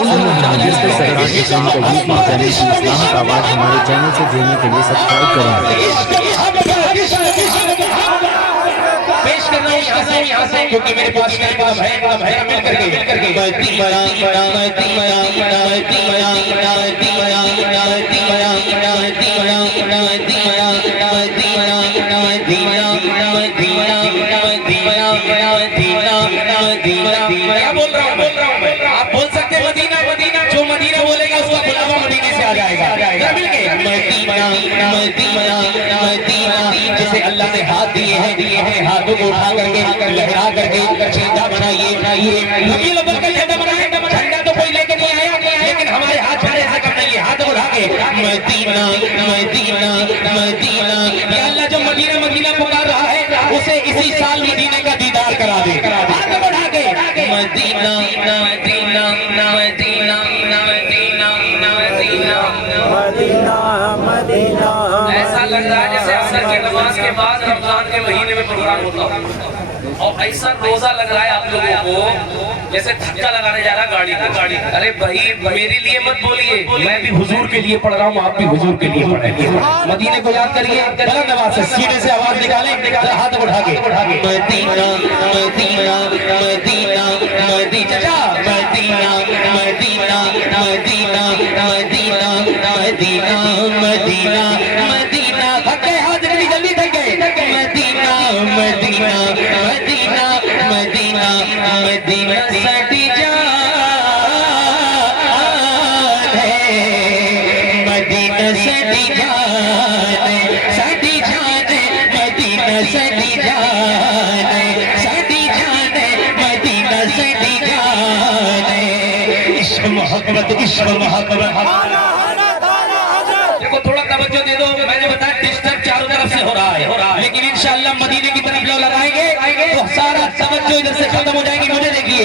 Islamic آواز ہمارے channel سے جڑنے کے لیے سبسکرائب کریں۔ کیونکہ میرے پاس مل کر کے آپ بول سکتے مدینہ مدینہ، جو مدینہ بولے گا اس کا بلاوا مدینے سے آ جائے گا۔ مل کے جسے اللہ نے ہاتھ دیے ہیں، ہاتھوں کو اٹھا کر کے لہرا کر کے جھنڈا بنائیے۔ ربیع الاول کا جھنڈا بنائے، جھنڈا تو کوئی لے کے نہیں آیا، لیکن ہمارے ہاتھ جھنڈے سے کم نہیں ہے، ہاتھ اٹھا کے مدینہ مدینہ مدینہ۔ یا اللہ جو مدینہ مدینہ پکار رہا ہے اسے اسی سال مدینے کا دیدار کرا دے، ہاتھ اٹھا کے مدینہ مدینہ مدینہ مدینہ۔ ایسا لگ رہا ہے جیسے عصر کی نماز کے بعد رمضان کے مہینے میں پروگرام ہوتا ہو، اور ایسا روزہ لگ رہا ہے آپ لوگوں کو جیسے دھکا لگانے جا رہا گاڑی کو۔ ارے بھائی میرے لیے مت بولیے، میں بھی حضور کے لیے پڑھ رہا ہوں، آپ بھی حضور کے لیے پڑھیں۔ مدینے کو یاد کریے، بلند آواز سے سینے سے آواز نکالیں، ہاتھ اٹھا کے مدینہ مدینہ مدینہ مدینہ مدینہ مدینہ مدینہ مدینہ مدینہ مدینہ مدینہ۔ تھکے ہاتھ جلدی جلدی تھکے، مدینہ مدینہ مدینہ مدینہ مدینہ ساڈی جان ہے، مدینہ ساڈی جان ہے، ساڈی جان ہے، مدینہ ساڈی جان ہے، ساڈی جان ہے، مدینہ ساڈی جان ہے۔ عشق محبت عشق محبت۔ دیکھو تھوڑا توجہ دے دو، میں نے بتایا ڈسٹرب چاروں طرف سے ہو رہا ہے، لیکن انشاءاللہ مدینے کی طرف لوگ لگائیں گے تو سارا توجہ ادھر سے ختم ہو جائے گی۔ مجھے دیکھیے،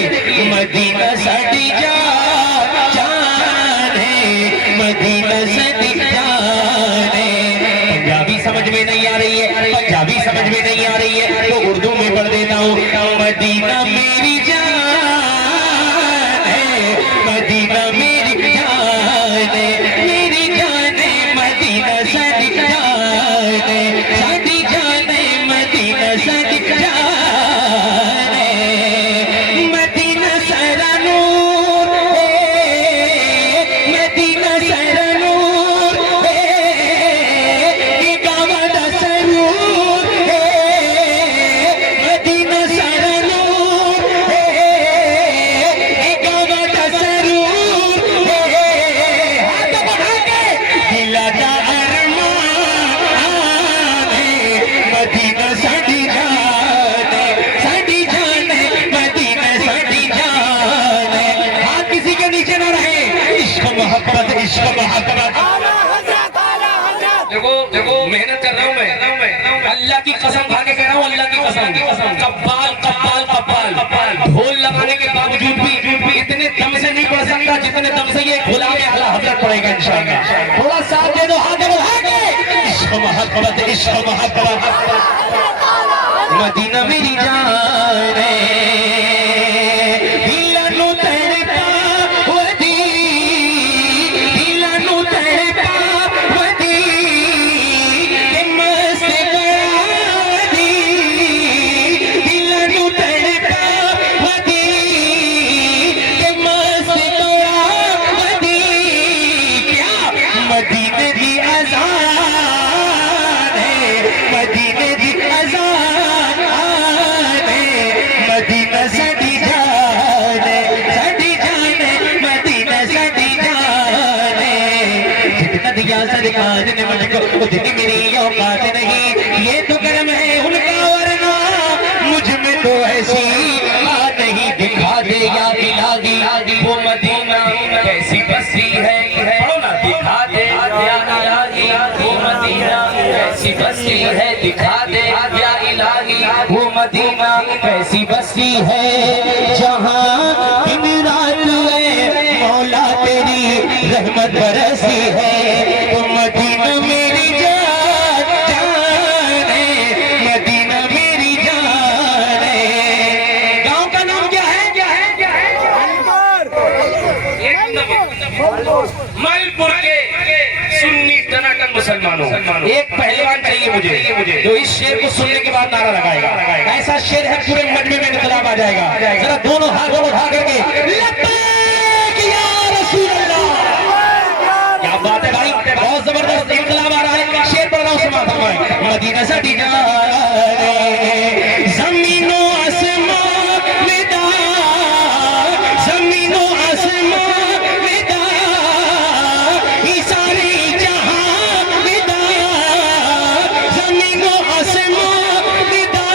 مدینہ ساڈی جان ہے، مدینہ ساڈی جان ہے۔ پنجابی سمجھ میں نہیں آ رہی ہے، پنجابی سمجھ میں نہیں آ رہی ہے تو اردو میں پڑھ دیتا ہوں۔ مدینہ میری جان ہے، مدینہ میری جان ہے، میری جان ہے، مدینہ ساڈی جان ہے، ساڈی جان ہے، مدینہ ساڈی جان ہے۔ مدینہ سارا نور ہے، مدینہ سارا نور ہے، یہ گاواں دا سرور ہے، مدینہ سارا نور ہے، یہ گاواں دا سرور ہے۔ ہاتھ بڑھا کے دلا دا ارمان ہے، مدینہ ساڈی جان ہے، ساڈی جان ہے، مدینہ ساڈی جان ہے۔ ہاتھ کسی کے نیچے نہ رہے، عشق محبت عشق محبت۔ دیکھو محنت کر رہا ہوں میں، اللہ کی قسم کھا کے کہہ رہا ہوں، اللہ کی قسم، قبال قبال قبال۔ ڈھول لگانے کے باوجود بھی اتنے دم سے نہیں پڑھ سکتا جتنے دم سے یہ غلام اعلیٰ حضرت پڑھے گا انشاءاللہ۔ تھوڑا ساتھ دے دو، ہاتھ بڑھا کے عشق محبت عشق محبت۔ مدینہ میری جان ہے، دل نو تڑپا ودی، دل نو تڑپا ودی، کہ مست گیا دی، دل نو تڑپا ودی، کہ مست گیا ودی۔ کیا مدینے دی اذان ہے، مدینے دی اذان ہے، مدینہ ساڈی جان ہے، ساڈی جان ہے، مدینہ ساڈی جان ہے۔ جتنا دیا سرکار نے مجھ کو اتنی میری اوقات نہیں، یہ تو کرم ہے ان کا ورنہ مجھ میں تو ایسی بات نہیں۔ دکھا دے یا الہی وہ مدینہ کیسی بسی ہے، پڑھو نا، دکھا دے یا الہی وہ مدینہ کیسی بسی ہے، دکھا دے یا الہی وہ مدینہ کیسی بسی ہے، جہاں دن رات ہے مولا تیری رحمت برسی ہے۔ تو مدینہ میری جان جان ہے، مدینہ میری جان ہے۔ گاؤں کا نام کیا ہے؟ ملپور کے سنی ٹناٹن مسلمانوں ایک پہلوان چاہیے مجھے جو اس شعر کو سننے کے بعد نعرہ لگائے گا. ایسا شعر ہے پورے مجمع میں انقلاب آ جائے گا. ذرا دونوں ہاتھوں اٹھا کر کے لبیک یا رسول اللہ. کیا بات ہے بھائی, بہت زبردست انقلاب آ رہا ہے. شعر پڑھ رہا ہوں, سماعت فرمائیں. مدینہ سٹی جانے زمین و آسمان ودا, زمین و آسمان ودا, یہ سارے جہاں ودا, زمین و آسمان ودا,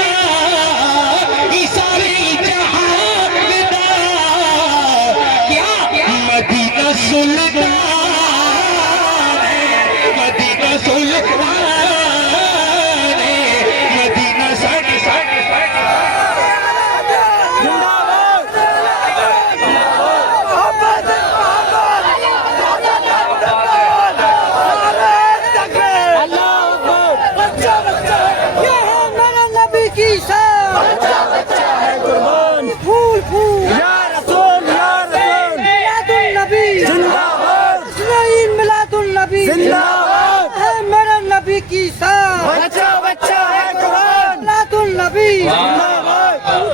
یہ سارے جہاں ودا. کیا مدینہ سلطان ہے, مدینہ سلطان ہے, مدینہ سٹی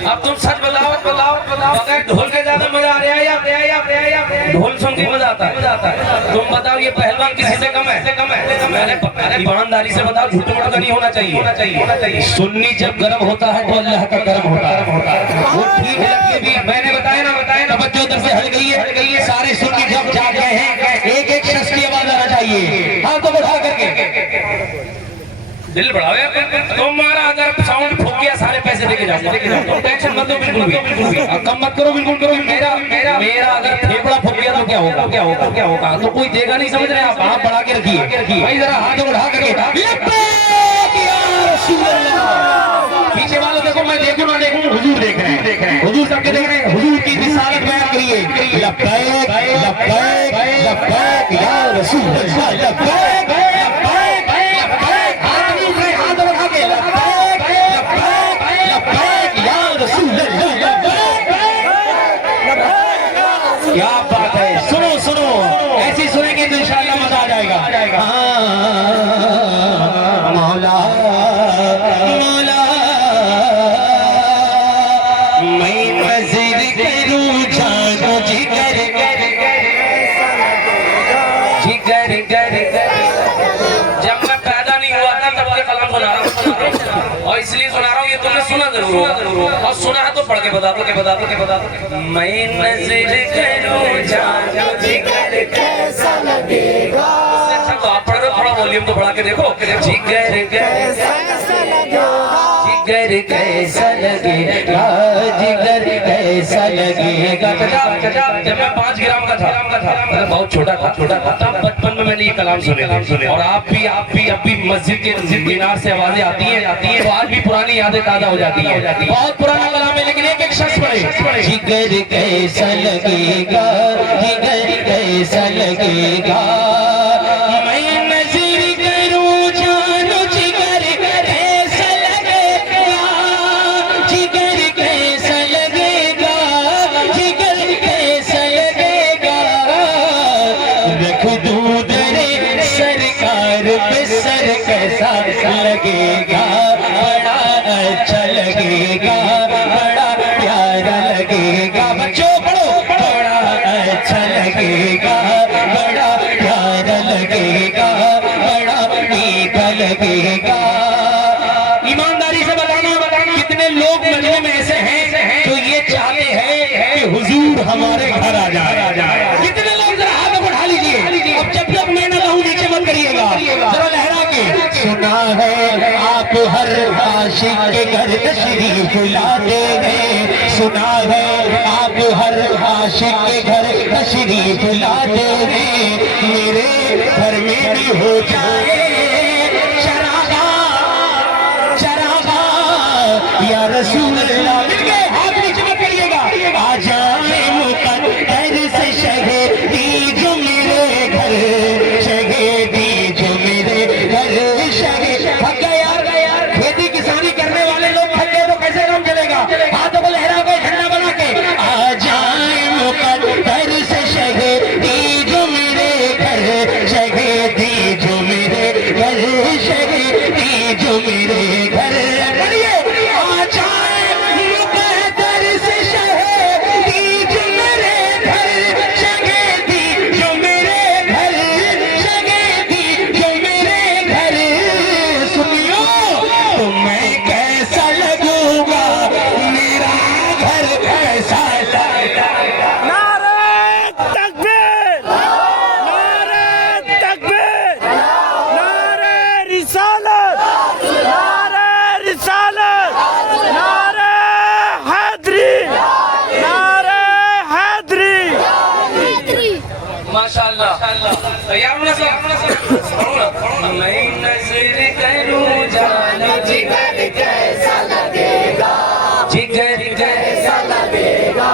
اب تم سچ بتاؤ بغیر ڈھول کے زیادہ مزہ آ رہا ہے یا ڈھول سن کے مزہ آتا ہے؟ تم بتاؤ یہ پہلوان کسی سے کم ہے؟ ایمانداری سے بتاؤ, جھوٹ موٹ کا نہیں ہونا چاہیے. سنی جب گرم ہوتا ہے تو اللہ کا کرم ہوتا ہے. وہ ٹھیک ہے بھی, میں نے بتایا نا توجہ ادھر سے ہٹ گئی ہے. سارے سنی جب جاگ گئے ہیں, ایک ایک شخص کی آواز آنا چاہیے. ہاں تو بڑھا کر کے دل بڑھاوے. تمہارا اگر ساؤنڈ پھوک گیا سارے پیسے دے کے جاؤ. ٹینشن مت لو, بالکل بھی کم مت کرو, بالکل کرو. میرا اگر پھیپڑا پھوک گیا تو کیا ہوگا تو کوئی دے گا نہیں, سمجھ رہے آپ. ہاتھ بڑھا کے رکھیے بھائی, ذرا ہاتھ بڑھا کر کے لبیک یا رسول اللہ. پیچھے والوں دیکھو, میں دیکھوں نہ دیکھوں, حضور دیکھ رہے ہیں. حضور سب کے دیکھ رہے ہیں. حضور کی رسالت بیان کریے. لبیک لبیک لبیک یا رسول اللہ, لبیک کیا بات ہے. سنو ایسی سنیں گے تو انشاءاللہ مزہ آ جائے گا. مولا مولا میں نظر کروں جانو جگر جگر جگر. جب میں پیدا نہیں ہوا تھا تب کے کلام سنا رہا ہوں, اور اس لیے سنا رہا ہوں, یہ تم نے سنا ضرور ہوگا, اور سنا ہے تو پڑھ کے بتا دو. میں نظر کروں جانو جگر کیسا لگے گا. اچھا تو آپ پڑھ رہے ہو, تھوڑا والیوم تو بڑھا کے دیکھو. جگر کیسا لگے گا, جگر کیسا لگے گا, جگر کیسا لگے گا. جب میں 5 گرام کا تھا, بہت چھوٹا تھا, تب بچپن میں میں نے یہ کلام سنے. اور آپ بھی اب بھی مسجد کے مینار سے آوازیں آتی ہیں, تو آج بھی پرانی یادیں تازہ ہو جاتی ہیں. بہت پرانا کلام ہے, لیکن ایک شخص پڑھے. جگر کیسا لگے گا, جگر کیسا لگے گا, میں نظر کروں جانو جگر کیسا لگے گا, جگر کیسا لگے گا, جگر کیسا لگے گا. رکھ دوں در سرکار پہ سر کیسا لگے گا, بڑا اچھا لگے گا, بڑا پیارا لگے گا. بچوں پڑھو, بڑا اچھا لگے گا, بڑا پیارا لگے گا, بڑا میٹھا لگے گا. ایمانداری سے بتانا کتنے لوگ مجمع میں ایسے ہیں جو یہ چاہتے ہیں کہ حضور ہمارے گھر آ جائے. کتنے لوگ, ذرا ہاتھ اٹھا لیجئے. اب جب تک میں نہ کہوں نیچے مت کریے گا, ذرا لہرا کے. سنا ہے آپ ہر عاشق کے گھر تشریف لاتے ہیں, سنا ہے آپ ہر عاشق کے گھر تشریف لاتے ہیں. میرے گھر میں بھی ہو جائے چراغاں یا رسول اللہ. مل گئے, ہاتھ نیچے مت کریے گا. آ جائے مقدر سے شہیدی جو میرے گھر, شہیدی جو میرے گھر, شہید. تھک گئے یار, کھیتی کسانی کرنے والے لوگ تھک گئے تو کیسے کام چلے گا. ہاتھوں کو لہرا کے, جھنڈا بنا کے. آ جائے مقدر سے شہیدی ماشاءاللہ تیار ہونا سب پڑھو نا میں نظر کروں جانا جگر کیسا لگے گا جگر کیسا لگے گا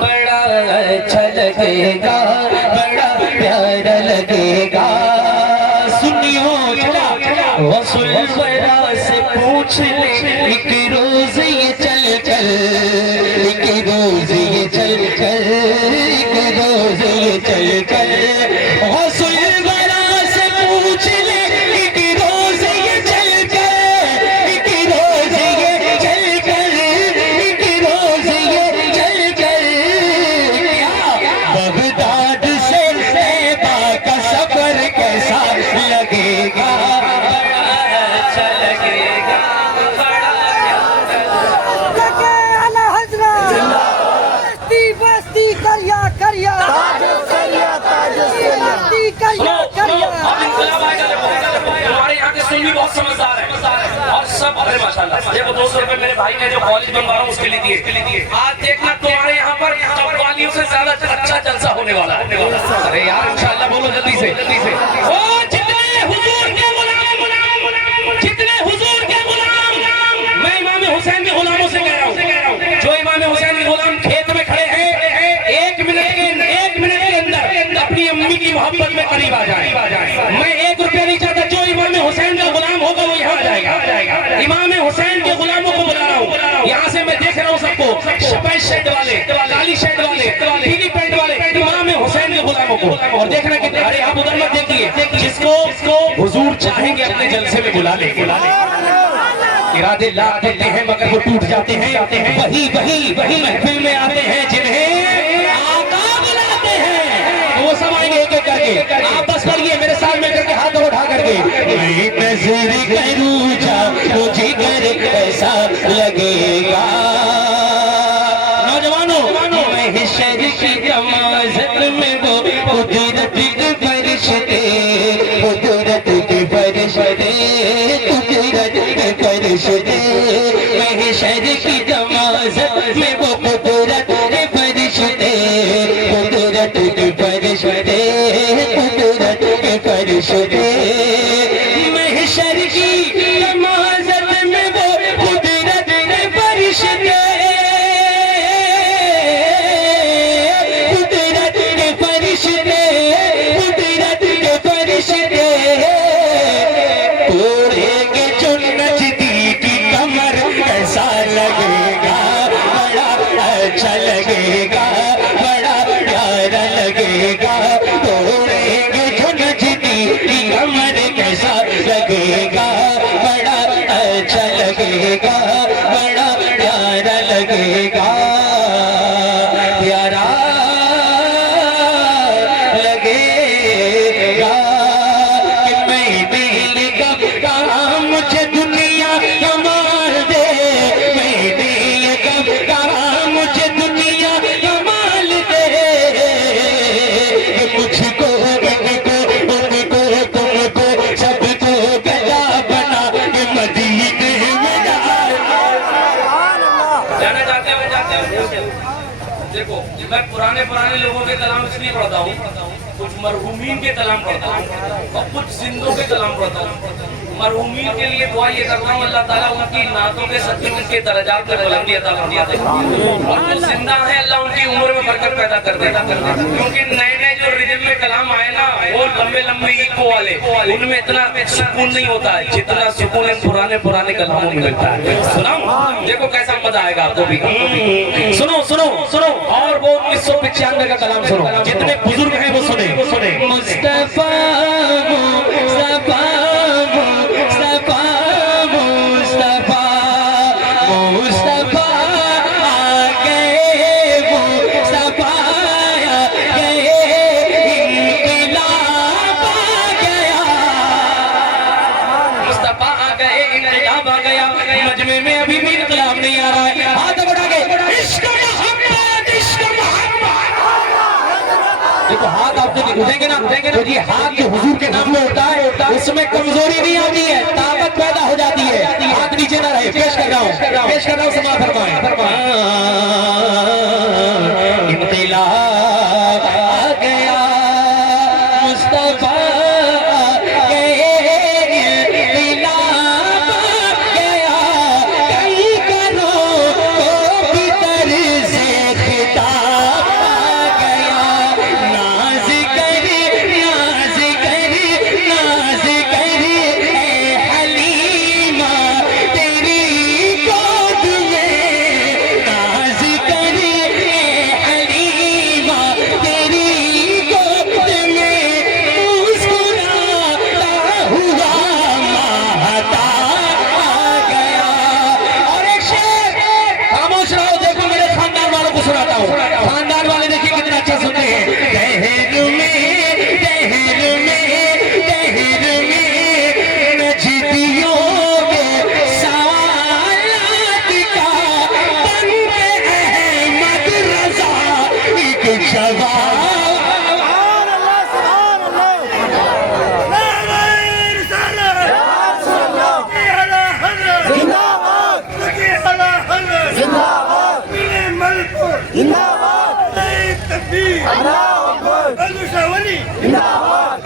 بڑا اچھا لگے گا بڑا پیارا لگے گا سنیو وصل برا سے پوچھ لے ایک روز یہ چل چل ایک روز یہ چل چل ایک روز یہ چل چل وصل برا سے پوچھ لے ایک روز یہ چل چل ایک روز یہ چل چل ایک روز یہ چل چل بغداد سے طیبہ کا سفر کیسا لگے گا ہمارے یہاں کے سنی بہت سمجھدار ہے اور سب ماشاءاللہ دیکھو 200 روپے میرے بھائی نے جو کالج بنوا رہا ہوں اس کے لیے دیے آج دیکھنا تمہارے یہاں پر قوالیوں سے زیادہ اچھا جلسہ ہونے والا ہے ارے یار انشاءاللہ بولو جلدی سے جتنے حضور کے غلام جتنے حضور کے غلام میں امام حسین کے غلاموں سے کہہ رہا ہوں جو امام حسین کے غلام کھیت میں کھڑے ہیں ایک منٹ کے اندر اپنی امی کی محبت میں قریب آ جائیں میں 1 روپیہ نہیں چاہتا جو امام حسین کا غلام ہوگا وہ یہاں آ جائے گا امام حسین کے غلاموں کو بلا رہا ہوں یہاں سے میں دیکھ رہا ہوں سب کو سفید شرٹ والے کالی شرٹ والے پیلی پینٹ والے امام حسین کے غلاموں کو اور دیکھنا کہ ارے آپ ادھر مت دیکھیے جس کو حضور چاہیں گے اپنے جلسے میں بلا لیں ارادے لاکھ دیتے ہیں مگر وہ ٹوٹ جاتے ہیں وہی محفل میں آتے ہیں جنہیں آقا بلاتے ہیں وہ سب آئیں گے ایک ایک کر کے آپ بس پڑھیے میرے ساتھ میں کر کے ہاتھ اٹھا کر کے میں نظر کروں جا جگر کیسا لگے گا نوجوانوں محشر کی تمازت میں وہ قدرت کے فرشتے قدرت کے فرشتے قدرت کے فرشتے محشر کی تمازت میں وہ قدرت کے فرشتے قدرت کے فرشتے قدرت کے فرشتے محشر کی تمازت میں وہ قدرت کے فرشتے قدرت کے فرشتے قدرت کے فرشتے توڑیں گے جو نجدی کی کمر کیسا لگے گا بڑا اچھا لگے گا بڑا پیارا لگے گا توڑیں گے جو نجدی کی کمر کیسا لگے گا بڑا اچھا لگے گا بڑا پیارا لگے گا پیارا لگے گا کہ میں دل کا کام مجھے دنیا کمال دے میں دل کا کام مجھے دنیا کمال دے مجھ کو ان کو تم کو سب کو گلا بنا کہ مدینے میں جانا چاہتے ہو دیکھو میں پرانے لوگوں کے کلام اس لیے پڑھتا ہوں کچھ مرحومین کے کلام پڑھتا ہوں اور کچھ زندوں کے کلام پڑھتا ہوں مرحومین کے لیے دعا یہ کرتا ہوں اللہ تعالیٰ ان کی نعتوں کے صدقے ان کے درجات میں بلندی عطا فرماتے ہیں اور جو زندہ ہیں اللہ ان کی عمر میں برکت پیدا کر دیتا کیونکہ نئے جو ریجن میں کلام آئے نا وہ لمبے ایکو والے ان میں اتنا سکون نہیں ہوتا ہے جتنا سکون ان پرانے کلاموں میں ملتا ہے سناؤں دیکھو کیسا مزہ آئے گا آپ کو بھی سنو اور وہ 1995 کا کلام سنو جتنے بزرگ ہیں وہ سنیں مصطفیٰ مجمع میں ابھی بھی انقلاب نہیں آ رہا ہے ہاتھ بڑھا کے عشق محمد دیکھو ہاتھ آپ کو اٹھیں گے نا تو یہ ہاتھ جو حضور کے نام میں ہوتا ہے اس میں کمزوری نہیں آتی ہے طاقت پیدا ہو جاتی ہے ہاتھ نیچے نہ رہے پیش کر رہا ہوں سما فرمائیں انقلاب آ گیا مصطفیٰ خاندان والے دیکھیں کتنا اچھا سنتے ہیں دہر میں نجدیوں میں سوالات کا بن کے احمد رضا ایک جواب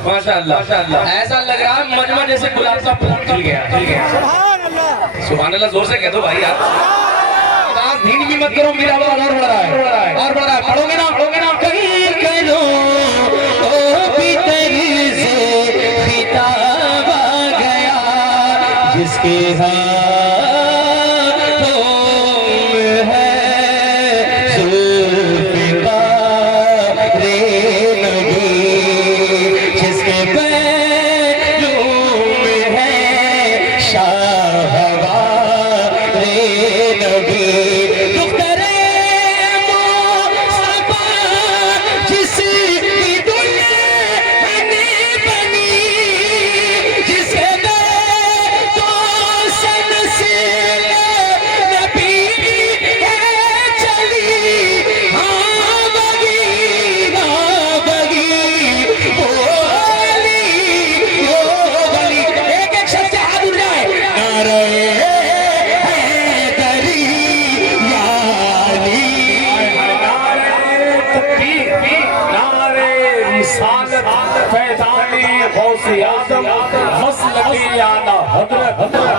ماشاءاللہ ایسا لگ رہا ہے مجمع جیسے گلاب کا پھول کھل گیا سبحان اللہ زور سے کہہ دو بھائی آپ آواز دھیمی بھی مت کرو میرا آواز اور بڑھ رہا ہے پڑھو گے نا کہیں کرو تو بھی تری سے خطاب آ گیا جس کے ہاتھوں میں ہے ذوالفقار نبی جس کے پہلو میں ہے شاہوار نبی دختر مصطفیٰ جس کی دلہن بنی جس کے نبی ہے چلی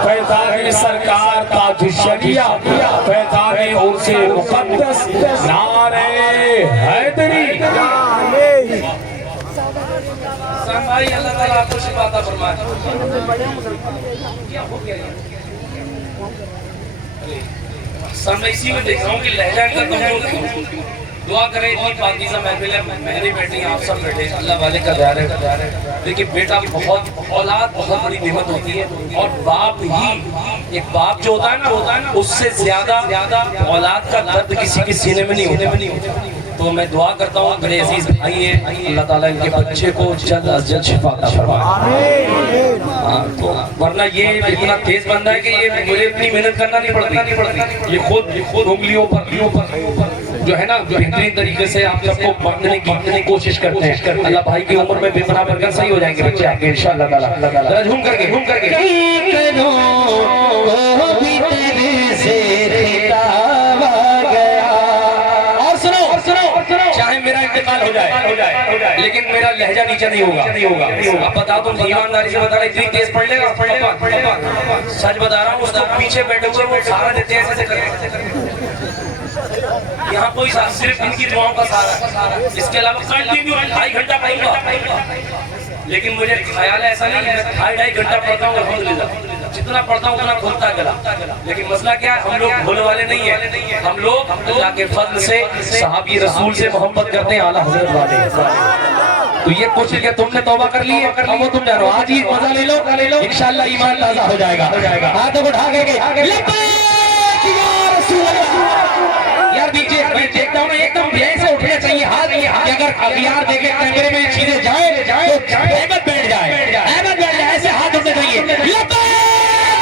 فیضانی سرکار تاج شریعہ فیضانی عرص مقدس نعرہ حیدری بھائی اللہ تعالیٰ آپ کو شفا عطا فرمائے سر میں اسی میں دیکھ رہا ہوں کہ لہجہ کا کمزور دعا کریں اتنی پاکیزہ محفل ہے میرے بیٹے آپ سب بیٹھے اللہ والے کا پیار ہے دیکھیں بیٹا بہت اولاد بہت بڑی نعمت ہوتی ہے اور باپ ہی ایک باپ جو ہوتا ہے نا اس سے زیادہ اولاد کا درد کسی کے سینے میں نہیں ہوتا تو میں دعا کرتا ہوں میرے عزیز بھائی ہیں اللہ تعالیٰ ان کے بچے کو جلد از جلد شفا عطا فرمائے ورنہ یہ اتنا تیز بندہ ہے کہ یہ مجھے اتنی محنت کرنا نہیں پڑتی یہ خود انگلیوں پر جو ہے نا بہترین طریقے سے آپ سب کو بانٹنے کی کوشش کرتے ہیں اللہ بھائی کی عمر میں بے پناہ برکت صحیح ہو جائیں گے بچے آپ کے انشاءاللہ تعالیٰ جھوم کر کے چاہے میرا انتقال ہو جائے لیکن میرا لہجہ نیچے نہیں ہوگا اب بتا تم ایمانداری سے بتا رہا اتنی تیز پڑھ لے گا سچ بتا رہا ہوں اس کو پیچھے بیٹھے ہوئے وہ سہارا دیتے ہیں ایسے کریں یہاں کوئی صرف ان کی دعاؤں کا سہارا اس کے علاوہ کنٹینیو 2.5 گھنٹہ پڑھوں گا لیکن مجھے خیال ہے ایسا نہیں میں 2.5 گھنٹہ پڑھتا ہوں الحمدللہ جتنا پڑھتا ہوں اتنا کھلتا گلا لیکن مسئلہ کیا ہے ہم لوگ بھولنے والے نہیں ہیں ہم لوگ اللہ کے فضل سے صحابی رسول سے محبت کرتے ہیں اعلیٰ حضرت والے تو یہ کوشش کہ تم نے توبہ کر لی ہے اب وہ تم جانو آج ہی مزہ لے لو انشاءاللہ ایمان تازہ ہو جائے گا ہاتھوں کو اٹھا کے لبیک یا رسول اللہ یار دیکھیے میں دیکھتا ہوں ایک دم ایسے اٹھنے چاہیے ہاتھ کہ اگر اغیار دیکھے کیمرے میں چیزیں جائیں تو احمد بیٹھ جائے ایسے ہاتھ اٹھنے چاہیے لبیک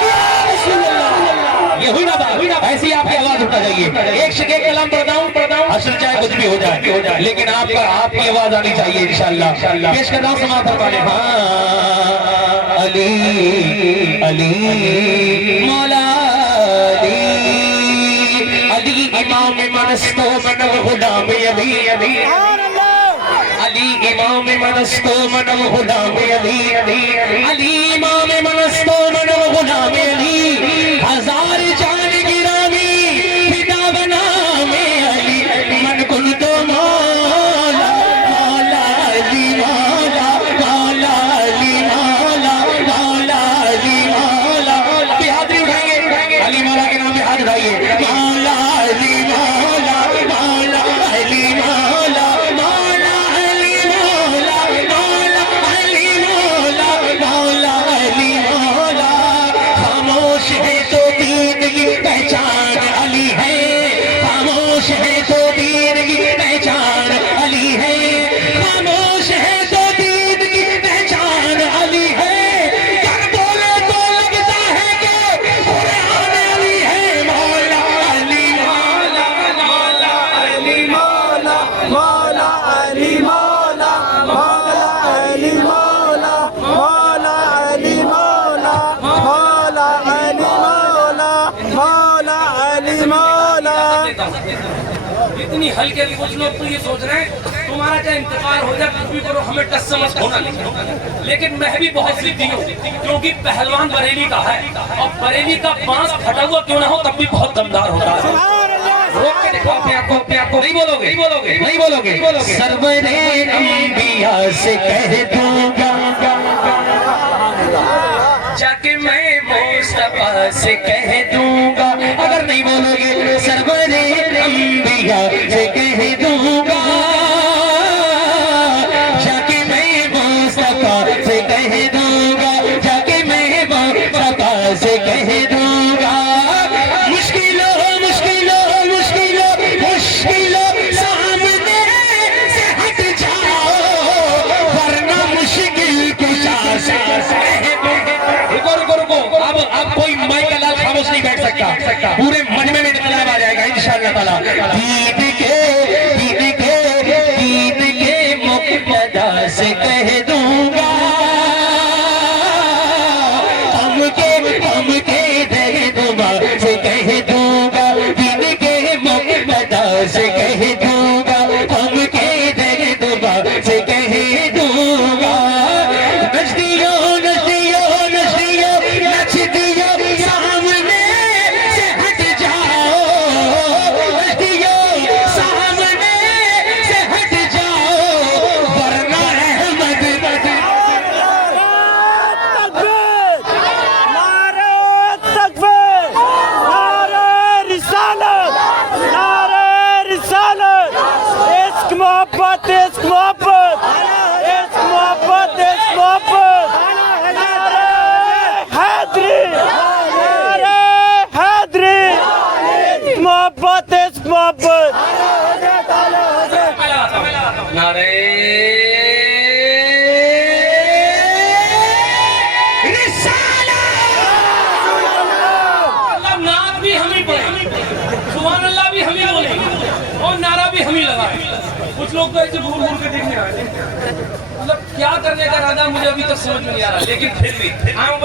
یا رسول اللہ یہ ہوئی نا بات ایسی آپ کی آواز اٹھنا چاہیے ایک شکے کلام پڑھتا ہوں حشر چاہے کچھ بھی ہو جائے لیکن آپ کی آواز آنی چاہیے انشاءاللہ پیش کرتا ہوں سماعت فرمانے علی علی مولا علی امام منستو من غلام علی علی امام امام منستو من غلام علی علی امام منستو من غلام علی ہزار جان گرامی فدا بنا میں علی من کل تو مولا مولا علی مولا مولا علی مولا مولا علی مولا بہادری اٹھائیں گے علی مولا کے نام پہ ہاتھ اٹھائیے مولا علی مولا مولا علی مولا مولا علی مولا مولا علی مولا مولا علی مولا خاموش ہے تو دین کی پہچان علی ہے خاموش ہے تو دین کی پہچان علی ہے خاموش ہے تو دین کی پہچان علی ہے کر بولے تو لگتا ہے کہ قرآن علی ہے مولا علی مولا مولا علی مولا مولا علی مولا مولا علی مولا مولا علی مولا مولا علی مولا مولا علی مولا اتنی ہلکے بھی کچھ لوگ تو یہ سوچ رہے ہیں تمہارا چاہے انتقال ہو جائے کچھ بھی کرو ہمیں ٹس سمجھ ہونا نہیں لیکن میں بھی بہت ضدی ہوں کیونکہ پہلوان بریلی کا ہے اور بریلی کا بانس پھٹا ہوا کیوں نہ ہو تب بھی بہت دمدار ہوتا ہے روک کے دکھاؤ اپنے آپ کو نہیں بولو گے نہیں بولو گے سرور انبیاء سے کہہ دوں گا جا کے میں مصطفیٰ سے کہہ دوں گا اگر نہیں بولو گے سرور انبیاء سے کہہ دوں گا جا کے میں مصطفیٰ سے کہہ دوں گا جا کے میں مصطفیٰ سے کہہ دوں گا مشکلوں مشکلوں مشکلوں مشکلوں سامنے سے ہٹ جاؤ ورنہ مشکل کشا سے رکو اب کوئی مائک کا لال خاموش نہیں بیٹھ سکتا پورے مجمع میں انقلاب آ جائے گا انشاءاللہ تعالی دین کے مقتدا سے کہہ دوں گا ہم کے رہنما سے کہہ دوں گا دین کے مقتدا سے کہہ دوں گا ہم کے رہنما سے کہہ دوں گا نچدیو نچدیو نچدیو نچدیو سامنے سے ہٹ جاؤ نچدیو سامنے سے ہٹ جاؤ ورنہ احمد نعرہ تکبیر نعرہ رسالت نعرہ رسالت عشق محبت عشق محبت عشق محبت عشق محبت نعرہ حیدری نعرہ حیدری عشق محبت عشق محبت نعرے اللہ نعت بھی ہم ہی پڑھیں سبحان اللہ بھی ہم ہی بولیں اور نعرہ بھی ہم ہی لگائیں کچھ لوگ تو ایسے گھور گھور کے دیکھنے آئے ہیں مطلب کیا کرنے کا ارادہ مجھے ابھی تک سمجھ میں نہیں آ رہا لیکن پھر بھی I'm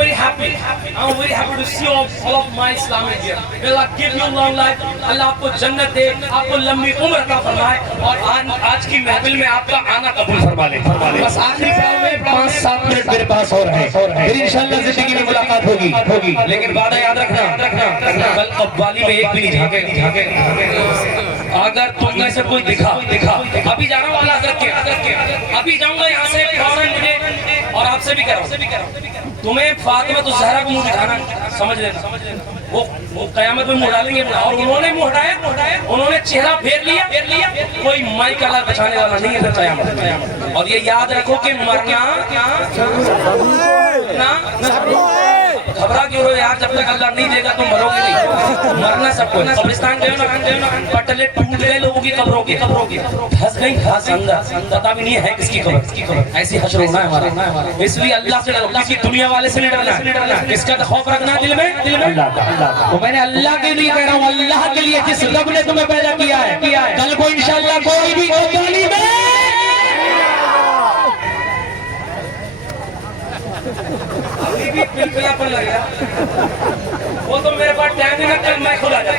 very happy to see all of my Islamic here. May Allah give you long life. اللہ آپ کو جنت دے آپ کو لمبی عمر کا فرمائے اور آج کی محفل میں آپ کا آنا قبول فرما لے بس آخری پڑاؤ میں 5-7 منٹ میرے پاس اور ہیں پھر انشاءاللہ زندگی میں ملاقات ہوگی لیکن وعدہ یاد رکھنا کل قوالی میں ایک بھی نہیں جھانکے اگر تم میں سے کوئی دکھا ابھی جا رہا ہوں اللہ حضرت کے ابھی جاؤں گا یہاں سے فوراً مجھے اور آپ سے بھی کہہ رہا ہوں تمہیں فاطمہ تو زہرا کو منہ دکھانا سمجھ لینا وہ قیامت میں منہ ڈالیں گے اور انہوں نے منہ ہٹایا انہوں نے چہرہ پھیر لیا کوئی مائی کا لال بچانے والا نہیں ہے پھر قیامت اور یہ یاد رکھو کہ مرنا گھبرا کیوں رہو یار جب تک اللہ نہیں دے گا تو مرو گے نہیں مرنا سب کو قبرستان گئے نا پٹلے ٹوٹ گئے لوگوں کی قبروں کی دھس گئی گھاس اندر پتا بھی نہیں ہے کس کی قبر ایسی حشر ہونا ہے ہمارا اس لیے اللہ سے ڈرو کسی دنیا والے سے نہیں ڈرنا کس کا خوف رکھنا دل میں تو میں نے اللہ کے لیے کہہ رہا ہوں اللہ کے لیے جس رب نے تمہیں پیدا کیا ہے کل کو انشاءاللہ کوئی بھی کوئی ابھی بھی پلپلا پر لگ گیا وہ تو میرے پاس ٹائم نہیں کل میں کھلا جائے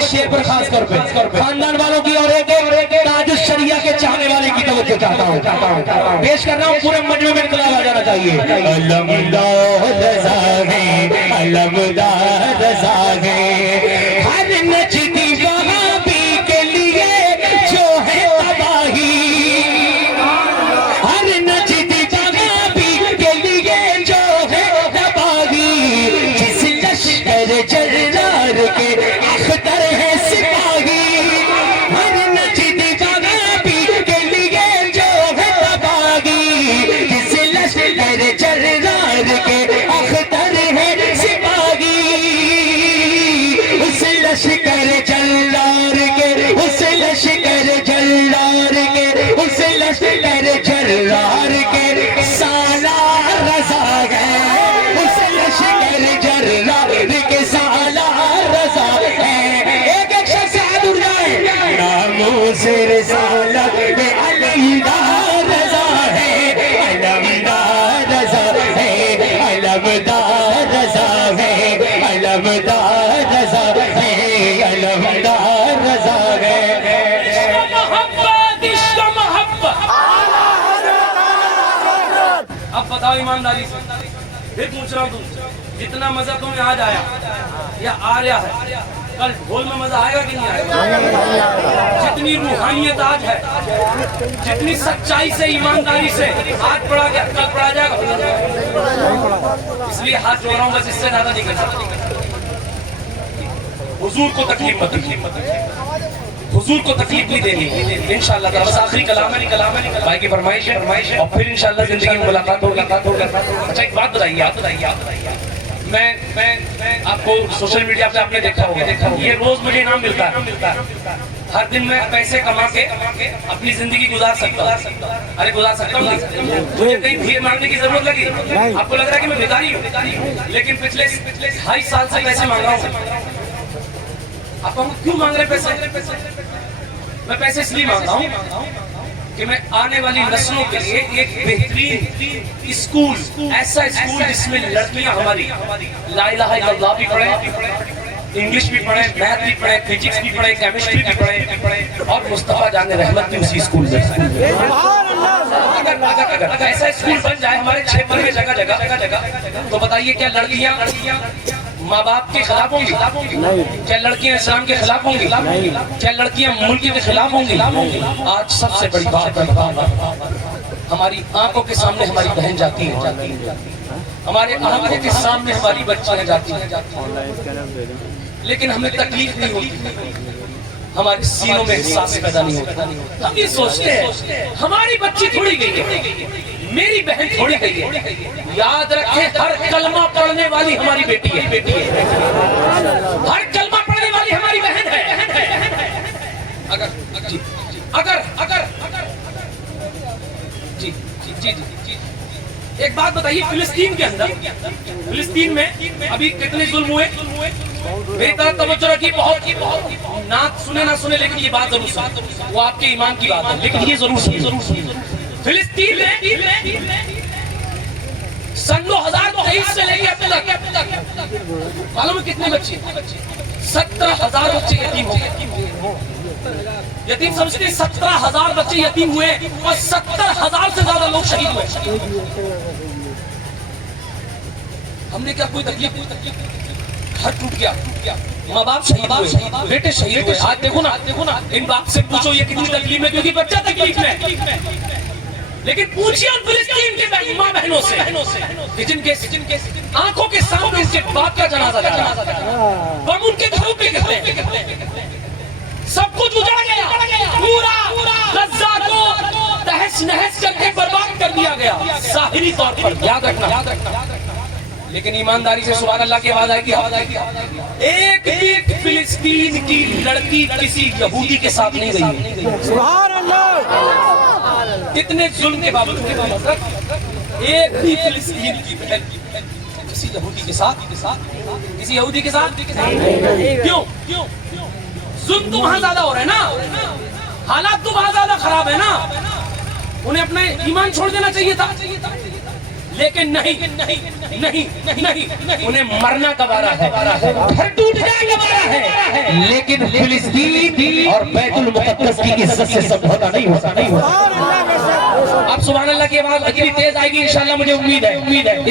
اس شعر پر خاص طور پہ خاندان والوں کی اور ایک تاج الشریعہ کے چاہنے والے کی توجہ چاہتا ہوں. پیش کر رہا ہوں پورے مجمع میں انقلاب آ جانا چاہیے. علمدار رضا ہے, علمدار رضا ہے, ہر نجدی وہابی کے لیے جو ہے تباہی, ہر نجدی وہابی کے لیے جو ہے تباہی, جس لشکر جرار کے اختر ہے سپاہی, ہر نجدی وہابی کے لیے جو ہے تباہی, جس لشکر جرار کے اختر ہے سپاہی, اس لشکر جلار کے, اس لشکر جلار کے, اس لشکر جلار کے سالار رضا ہے, اس لشکر جلار کے سالار رضا ہے. ایک ایک شخص سے ہاتھ اٹھ جائے. ناموس رسالت میں علمدار رضا ہے, علمدار رضا ہے, علمدار رضا ہے, علمدار رضا ہے, علمدار رضا ہے. محبت عشق محبت. اب بتاؤ ایمانداری سے, پھر پوچھ رہا ہوں تم جتنا مزہ تمہیں آج آیا یا آ رہا ہے, کل ڈھول میں مزہ آئے گا کہ نہیں آئے گا؟ جتنی روحانیت آج ہے, جتنی سچائی سے ایمانداری سے آج پڑھا گیا کل پڑھا جائے گا. اس لیے ہاتھ جوڑ رہا ہوں, بس اس سے زیادہ نہیں کر سکتا. حضور کو تکلیف مت, حضور کو تکلیف نہیں دینی انشاءاللہ. بس آخری کلام ہے, بھائی کی فرمائش ہے, اور پھر انشاءاللہ زندگی میں ملاقات ہوگی. اچھا ایک بات بتائیے, میں آپ کو سوشل میڈیا پہ آپ نے دیکھا ہوگا, یہ روز مجھے انعام ملتا ہے. ہر دن میں پیسے کما کے اپنی زندگی گزار سکتا ہوں. ارے گزار سکتا ہوں نہیں, مجھے کہیں بھیک مانگنے کی ضرورت لگی. آپ کو لگ رہا ہے کہ میں بھکاری ہوں, لیکن پچھلے 2.5 سال سے پیسے مانگ رہا ہوں. آپ کو کیوں مانگ رہے پیسے؟ میں پیسے اس لیے مانگ رہا ہوں کہ میں آنے والی نسلوں کے لیے ایک بہترین اسکول, ایسا اسکول جس میں لڑکیاں ہماری لا الہ الا اللہ بھی پڑھیں, انگلش بھی پڑھیں, میتھ بھی پڑھیں, فزکس بھی پڑھیں, کیمسٹری بھی پڑھیں, اور مصطفیٰ جان رحمت بھی اسی اسکول میں. اگر ایسا اسکول بن جائے ہمارے چھیتر میں جگہ جگہ, تو بتائیے کیا لڑکیاں ماں باپ کے خلاف ہوں گی؟ کیا لڑکیاں اسلام کے خلاف ہوں گی؟ کیا لڑکیاں ملک کے خلاف ہوں گی؟ آج سب سے بڑی بات ہماری آنکھوں کے سامنے ہماری بہن جاتی ہے, ہمارے آنکھوں کے سامنے ہماری بچیاں جاتی ہیں, لیکن ہمیں تکلیف نہیں ہوتی, ہمارے سینوں میں احساس پیدا نہیں ہوتا. ہم یہ سوچتے ہیں ہماری بچی تھوڑی گئی ہے, میری بہن تھوڑی گئی ہے. یاد رکھیں ہر کلمہ پڑھنے والی ہماری بیٹی ہے, ہر کلمہ پڑھنے والی ہماری بہن ہے. اگر جی ایک بات بتائیے, فلسطین کے اندر, فلسطین میں ابھی کتنے ظلم ہوئے؟ میری طرف توجہ رکھیے, بہت نعت سنے نہ سنے, لیکن یہ بات ضرور سنے, وہ آپ کے ایمان کی بات ہے, لیکن یہ ضرور سنے. فلسطین میں سن 2023 سے لے کے اب تک معلوم ہے کتنے بچے؟ 17,000 بچے یتیم ہو گئے. یتیم سمجھتے ہیں 17,000 بچے یتیم ہوئے, اور 70,000 سے زیادہ لوگ شہید ہوئے. ہم نے کیا کوئی تکلیف؟ گھر ٹوٹ گیا, ماں باپ شہید ہوئے, بیٹے شہید ہوئے. آج دیکھو نا, ان باپ سے پوچھو یہ کتنی تکلیف ہے, کیونکہ بچہ تکلیف میں. لیکن پوچھئے ان فلسطین کے ماں بہنوں سے کہ جن کے آنکھوں کے سامنے اس کے باپ کا جنازہ جا رہا ہے, ہم ان کے گھروں پہ کہتے ہیں سب کچھ اجڑ گیا, پورا غزہ کو تہس نہس کر کے برباد کر دیا گیا ظاہری طور پر. یاد رکھنا, لیکن ایمانداری سے سبحان اللہ کی آواز آئے گی. ایک بھی فلسطین کی لڑکی کسی یہودی کے ساتھ نہیں گئی. سبحان اللہ. اتنے ظلم کے باوجود ایک بھی فلسطین کی بہن کسی یہودی کے ساتھ کیوں؟ ظلم تو وہاں زیادہ ہو رہا ہے نا, حالات تو وہاں زیادہ خراب ہے نا. انہیں اپنے ایمان چھوڑ دینا چاہیے تھا, لیکن نہیں نہیں نہیں انہیں مرنا گوارا ہے، گھر ٹوٹنا گوارا ہے، لیکن فلسطین اور بیت المقدس کی عزت سے سمجھوتا نہیں ہوتا۔ اب سبحان اللہ کی آواز اتنی تیز آئے گی انشاءاللہ، مجھے امید ہے۔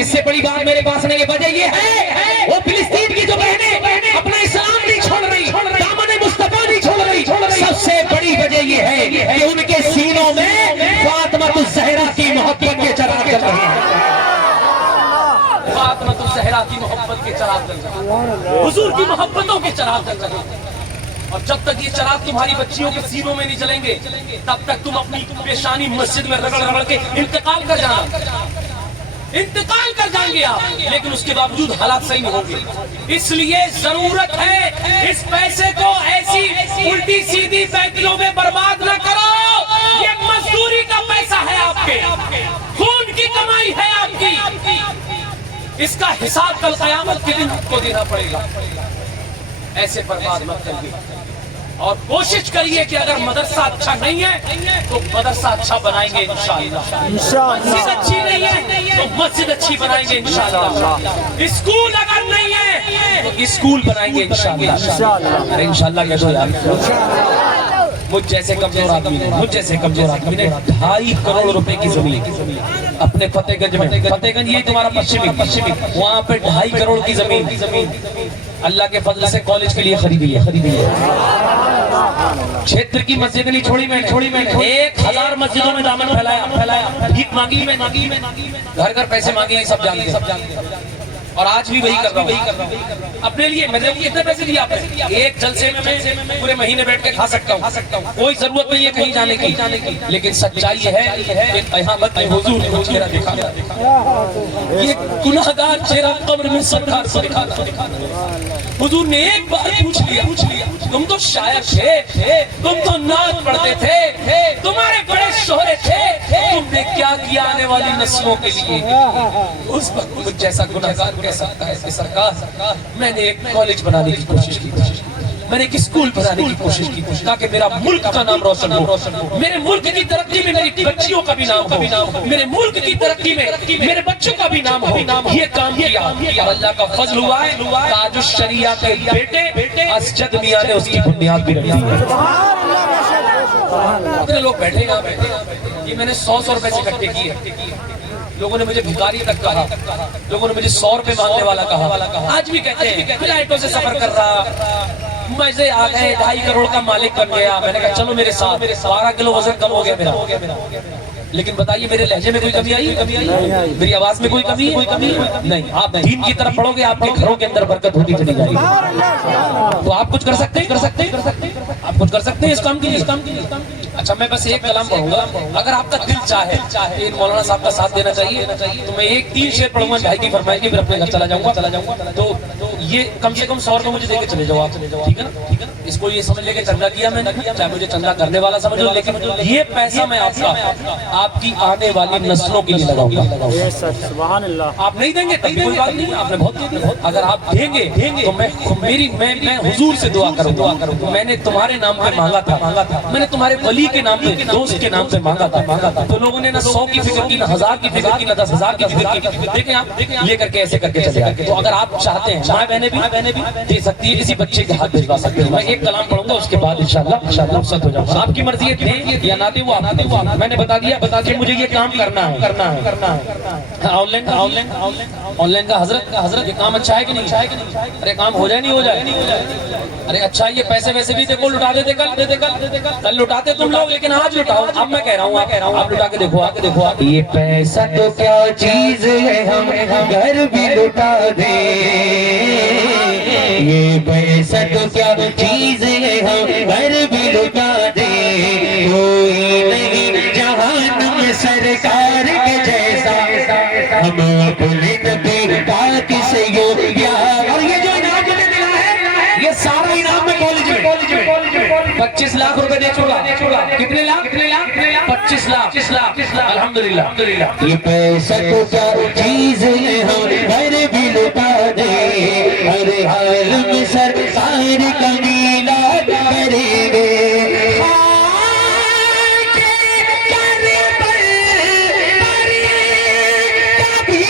اس سے بڑی بات میرے پاس نہیں ہے، وجہ یہ ہے وہ فلسطین کی جو بہنیں اپنا اسلام نہیں چھوڑ رہی، دامن مصطفیٰ نہیں چھوڑ رہی، سب سے بڑی وجہ یہ ہے کہ ان کے سینوں میں فاطمہ الزہرا کی محبت کے چراغ جل رہے ہیں۔ فاطمہ الزہرا کی محبت کے چراغ جل رہے ہیں، حضور کی محبتوں کے چراغ جل رہے ہیں۔ اور جب تک یہ چراغ تمہاری بچیوں کے سینوں میں نہیں جلیں گے، تب تک تم اپنی پیشانی مسجد میں رگڑ رگڑ کے انتقال کر جائیں گے آپ، لیکن اس کے باوجود حالات صحیح نہیں ہوں گے۔ اس لیے ضرورت ہے اس پیسے کو ایسی الٹی سیدھی بینکوں میں برباد نہ کرو۔ یہ مزدوری کا پیسہ ہے، آپ کے خون کی کمائی ہے آپ کی، اس کا حساب کل قیامت کے دن آپ کو دینا پڑے گا۔ ایسے برباد مت کریے، اور کوشش کریے کہ اگر مدرسہ اچھا نہیں ہے تو مدرسہ اچھا بنائیں گے انشاءاللہ، مسجد اچھی نہیں ہے تو مسجد اچھی بنائیں گے انشاءاللہ، اسکول اگر نہیں ہے تو اسکول بنائیں گے انشاءاللہ۔ ارے انشاءاللہ کہہ دو یار۔ مجھ جیسے کمزور آدمی نے 2.5 کروڑ روپے کی زمین اپنے فتح گنج میں، فتح گنج یہ تمہارا پشچمی، وہاں پہ 2.5 کروڑ کی زمین اللہ کے فضل سے کالج کے لیے خریدی ہے۔ چھیتر کی مسجد نہیں چھوڑی میں، 1000 مسجدوں میں دامن پھیلایا، بھیک مانگی میں، گھر گھر پیسے مانگے، سب جانتے ہیں، اور آج بھی وہی کر رہا ہوں اپنے لیے۔ میں نے کتنے پیسے دیے آپ نے؟ ایک جلسے میں میں پورے مہینے بیٹھ کے کھا سکتا ہوں، کوئی ضرورت نہیں ہے کہیں جانے کی، لیکن سچائی ہے کہ قیامت میں حضور نے مجھ چہرہ دکھا، یہ گناہگار چہرہ قبر میں سرکار سے دکھا۔ حضور نے ایک بار پوچھ لیا، تم تو شاعر تھے، تم تو نعت پڑھتے تھے، تمہارے بڑے شہرے تھے، تم نے کیا کیا آنے والی نسلوں کے لیے؟ اس وقت مجھ جیسا گناہگار کہہ سکتا ہے کہ سرکار میں نے ایک کالج بنانے کی کوشش کی، میں نے ایک اسکول بنانے کی کوشش کی تاکہ میرا ملک کا نام روشن ہو، میرے ملک کی ترقی میں میری بچیوں کا بھی نام ہو، میرے ملک کی ترقی میں میرے بچوں کا بھی نام ہو۔ یہ کام کیا اور اللہ کا فضل ہوا ہے، تاج الشریعہ کے بیٹے اسجد میاں نے اس کی بنیاد بھی رکھی ہے۔ اتنے لوگ بیٹھے یہاں یہ میں نے 100 روپے سے اکٹھے کیے، لوگوں نے مجھے بھکاری تک کہا، لوگوں نے مجھے 100 روپے مانگنے والا کہا، آج بھی کہتے ہیں فلائٹوں سے سفر کر رہا، مزے آ گئے، 2.5 کروڑ کا مالک بن گیا۔ میں نے کہا چلو میرے ساتھ، 12 کلو وزن کم ہو گیا میرا۔ لیکن بتائیے میرے لہجے میں کوئی کمی آئی؟ میری آواز میں کوئی کمی نہیں؟ آپ دین کی طرف پڑھو گے، آپ کے گھروں کے اندر برکت ہوتی چلی جائے گی۔ تو آپ کچھ کر سکتے ہیں، آپ کچھ کر سکتے ہیں اس کام کے لیے۔ اچھا میں بس ایک کلام پڑھوں گا، اگر آپ کا دل چاہے ان مولانا صاحب کا ساتھ دینا چاہیے تو میں 1-3 شعر پڑھوں گا، بھائی کی فرمائش کی، پھر اپنے گھر چلا جاؤں گا۔ تو یہ کم سے کم 100 روپے مجھے دے کے چلے جاؤ آپ، ٹھیک ہے نا؟ اس کو یہ سمجھ لے کے چندہ کیا میں نے، چاہے مجھے چندہ کرنے والا سمجھ لو، لیکن یہ پیسہ میں آپ کی آنے والی نسلوں کے لیے لگاؤں گا۔ آپ نہیں دیں گے تب بھی کوئی بات نہیں، آپ نے بہت دیا۔ اگر آپ دیں گے تو میں حضور سے دعا کروں گا، میں نے تمہارے نام پہ مانگا تھا، میں نے تمہارے ولی کے نام پہ، دوست کے نام پہ مانگا تھا، تو لوگوں نے نہ 100 کی فکر کی، نہ 1000 کی فکر کی، نہ 10,000 کی فکر کی۔ دیکھیں آپ لے کر کے ایسے کر کے چلے آئے۔ تو اگر آپ چاہتے ہیں ماں بہنیں بھی دے سکتی ہے، کسی بچے کے ہاتھ بھجوا سکتے ہیں۔ میں ایک کلام پڑھوں گا، اس کے بعد انشاءاللہ رخصت ہو جاؤں گا۔ آپ کی مرضی ہے دیں یا نہ دیں، وہ آپ کی مرضی ہے۔ میں نے بتا دیا کہ مجھے یہ کام کرنا ہے۔ آن لائن کا حضرت یہ کام اچھا ہے کہ نہیں؟ ارے کام ہو جائے نہیں ہو جائے؟ ارے اچھا یہ پیسے ویسے بھی دیکھو لٹا دیتے، کل لٹاتے تم لوگ، لیکن آج لٹاؤ۔ اب میں کہہ رہا ہوں آپ لٹا کے دیکھو، یہ پیسہ تو کیا چیز ہے، ہم گھر بھی لٹا دیں۔ یہ پیسہ تو کیا چیز ہے، ہم گھر بھی لٹا دیں۔ کوئی نہیں جہان میں سرکار کے جیسا، ہم اپنے نبی پاک سے اور یہ جو انعام مجھے ملا ہے، یہ سارا انعام میں کالج میں 25 لاکھ روپے دے چکا۔ کتنے لاکھ؟ 25 لاکھ۔ الحمدللہ۔ یہ پیسہ تو کیا چیز ہے، ہم گھر بھی لٹا دیں۔ ہر حال میں سرکار کا میلاد کریں گے۔ کبھی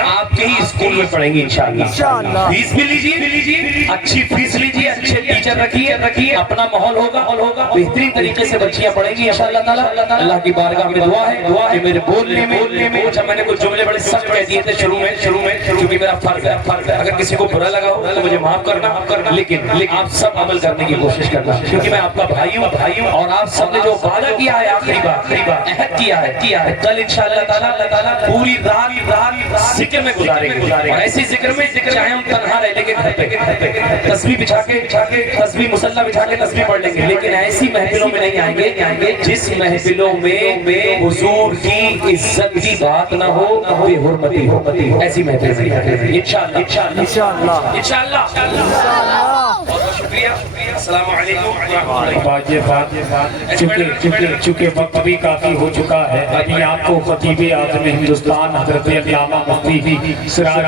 آپ کے ہی اسکول میں پڑھیں گی انشاءاللہ. فیس بھی لیجیے, اچھی فیس لیجیے, اچھے ٹیچر رکھیے, اپنا ماحول ہوگا, بہترین طریقے سے بچیاں پڑھیں گی انشاءاللہ تعالیٰ. اللہ کی بارگاہ میں دعا ہے کہ میرے بولنے میں جب میں نے کچھ جملے بڑے سخت کہہ دیے تھے شروع میں کیونکہ میرا فرض ہے, اگر کسی کو برا لگا ہو تو مجھے معاف کرنا, لیکن آپ سب عمل کرنے کی کوشش کرنا, کیونکہ میں آپ کا بھائی ہوں اور آپ سب نے جو وعدہ کیا ہے آخری بار عہد کیا ہے, کل انشاءاللہ تعالیٰ پوری رات ذکر میں گزاریں گے, اور ایسی ذکر میں چاہے ہم تنہا رہ لیں گے گھر پہ تسبیح بچھا کے تسبیح مصلی بچھا کے تسبیح پڑھ لیں گے, لیکن ایسی محفلوں میں نہیں آئیں گے جس محفلوں میں حضور کی عزت کی بات نہ ہو, بے حرمتی ہو, ایسی محفل میں انشاءاللہ. بہت بہت شکریہ. السلام علیکم. چونکہ وقت بھی کافی ہو چکا ہے, ابھی آپ کو خطیب اعظم ہندوستان حضرت علامہ مفتی سراج